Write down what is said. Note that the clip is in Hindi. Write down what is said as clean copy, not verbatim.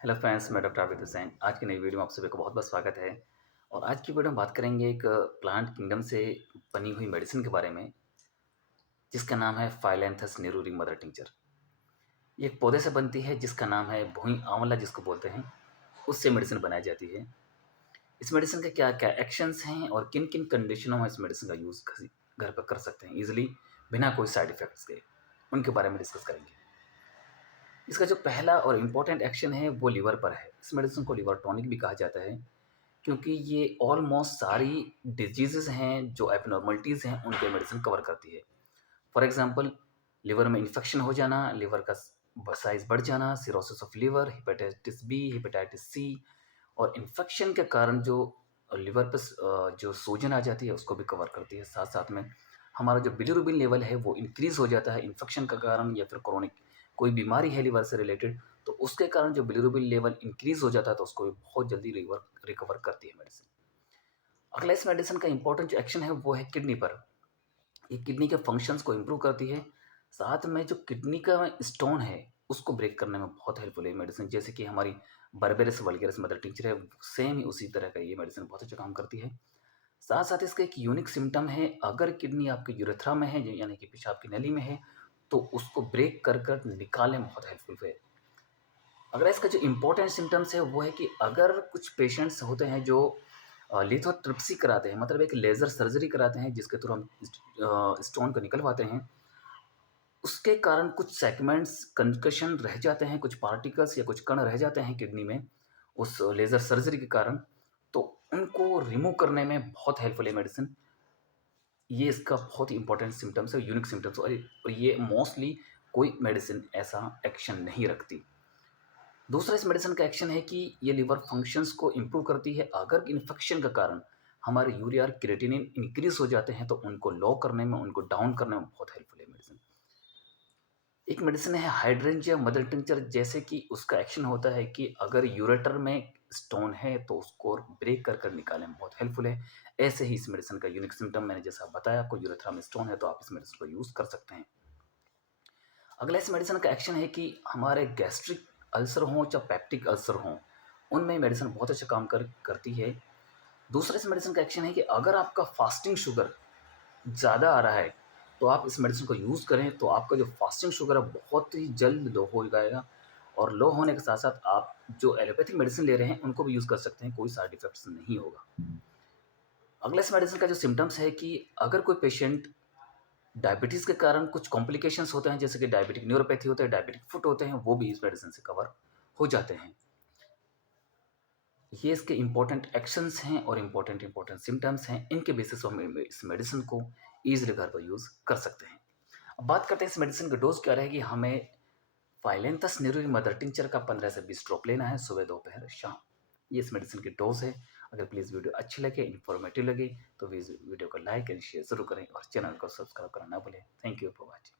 हेलो फ्रेंड्स, मैं डॉक्टर आबिद हुसैन। आज की नई वीडियो में आप सभी का बहुत-बहुत स्वागत है। और आज की वीडियो में बात करेंगे एक प्लांट किंगडम से बनी हुई मेडिसिन के बारे में, जिसका नाम है फाइलैंथस नेरूरी मदर टिंचर। ये एक पौधे से बनती है जिसका नाम है भुई आंवला जिसको बोलते हैं, उससे मेडिसिन बनाई जाती है। इस मेडिसिन के क्या-क्या एक्शंस हैं और किन-किन कंडीशनों में इस मेडिसिन का यूज़ घर पर कर सकते हैं ईज़िली बिना कोई साइड इफ़ेक्ट्स के, उनके बारे में डिस्कस करेंगे। इसका जो पहला और इम्पोर्टेंट एक्शन है वो लिवर पर है। इस मेडिसिन को लिवर टॉनिक भी कहा जाता है, क्योंकि ये ऑलमोस्ट सारी डिजीज़ेज़ हैं जो एब्नॉर्मलिटीज़ हैं उनके मेडिसिन कवर करती है। फॉर एग्ज़ाम्पल लिवर में इन्फेक्शन हो जाना, लिवर का साइज़ बढ़ जाना, cirrhosis of liver, hepatitis B, hepatitis C और इन्फेक्शन के कारण जो लिवर पे जो सूजन आ जाती है उसको भी कवर करती है। साथ-साथ में हमारा जो बिलिरुबिन लेवल है वो इंक्रीज़ हो जाता है इन्फेक्शन के कारण या फिर क्रोनिक कोई बीमारी है लिवर से रिलेटेड, तो उसके कारण जो बिलिरुबिन लेवल इंक्रीज़ हो जाता है तो उसको भी बहुत जल्दी रिकवर करती है मेडिसिन। अगला इस मेडिसिन का इम्पोर्टेंट जो एक्शन है वो है किडनी पर। ये किडनी के फंक्शंस को इम्प्रूव करती है। साथ में जो किडनी का स्टोन है उसको ब्रेक करने में बहुत हेल्पफुल है मेडिसिन, जैसे कि हमारी बर्बेरिस वल्गैरिस मदर टिंचर है, सेम ही उसी तरह का ये मेडिसिन बहुत अच्छा काम करती है। साथ-साथ इसका एक यूनिक सिम्पटम है, अगर किडनी आपके यूरेथ्रा में है यानी कि पेशाब की नली में है, तो उसको ब्रेक कर निकालने में बहुत हेल्पफुल है। अगला इसका जो इम्पोर्टेंट सिम्पटम्स है वो है कि अगर कुछ पेशेंट्स होते हैं जो लिथोट्रिप्सी कराते हैं, मतलब एक लेज़र सर्जरी कराते हैं जिसके थ्रू हम स्टोन को निकलवाते हैं, उसके कारण कुछ सेगमेंट्स कंकशन रह जाते हैं, कुछ पार्टिकल्स या कुछ कण रह जाते हैं किडनी में उस लेज़र सर्जरी के कारण, तो उनको रिमूव करने में बहुत हेल्पफुल है मेडिसिन। ये इसका बहुत ही इम्पोर्टेंट सिम्पटम्स है, यूनिक सिम्पटम्स और ये मोस्टली कोई मेडिसिन ऐसा एक्शन नहीं रखती। दूसरा इस मेडिसिन का एक्शन है कि ये लिवर फंक्शंस को इम्प्रूव करती है। अगर इन्फेक्शन के कारण हमारे यूरिया और क्रिएटिनिन इंक्रीज़ हो जाते हैं, तो उनको लो करने में, उनको डाउन करने में बहुत हेल्पफुल है मेडिसिन। एक मेडिसिन है हाइड्रेंजिया मदर टिंचर, जैसे कि उसका एक्शन होता है कि अगर यूरेटर में स्टोन है, तो उसको ब्रेक कर निकालने में बहुत हेल्पफुल है। ऐसे ही इस मेडिसिन का यूनिक सिम्पटम मैंने जैसा बताया, आपको यूरेथ्रा में स्टोन है, तो आप इस मेडिसिन को यूज़ कर सकते हैं। अगला इस मेडिसिन का एक्शन है कि हमारे गैस्ट्रिक अल्सर हों चाहे पेप्टिक अल्सर हों, उनमें मेडिसिन बहुत अच्छा काम करती है। दूसरा इस मेडिसिन का एक्शन है कि अगर आपका फास्टिंग शुगर ज़्यादा आ रहा है, तो आप इस मेडिसिन को यूज़ करें, तो आपका जो फास्टिंग शुगर है बहुत ही जल्द लो हो जाएगा और लो होने के साथ-साथ आप जो एलोपैथिक मेडिसिन ले रहे हैं, उनको भी यूज़ कर सकते हैं, कोई साइड इफ़ेक्ट्स नहीं होगा। अगला इस मेडिसिन का जो सिम्पटम्स है कि अगर कोई पेशेंट डायबिटीज़ के कारण कुछ कॉम्प्लिकेशंस होते हैं, जैसे कि डायबिटिक न्यूरोपैथी होता है, डायबिटिक फुट होते हैं, वो भी इस मेडिसिन से कवर हो जाते हैं। ये इसके इम्पोर्टेंट एक्शंस हैं और इम्पोर्टेंट सिम्पटम्स हैं। इनके बेसिस पर हम इस मेडिसिन को ईज़िली घर पर यूज़ कर सकते हैं। अब बात करते हैं इस मेडिसिन की डोज़ क्या रहेगी। हमें फाइलेंथस नेरूरी मदर टिंचर का 15 से 20 ड्रॉप लेना है सुबह, दोपहर, शाम। ये इस मेडिसिन की डोज़ है। अगर प्लीज़ वीडियो अच्छी लगे, इन्फॉर्मेटिव लगे, तो वीडियो को लाइक एंड शेयर ज़रूर करें और चैनल को सब्सक्राइब करना ना भूलें। Thank you for watching.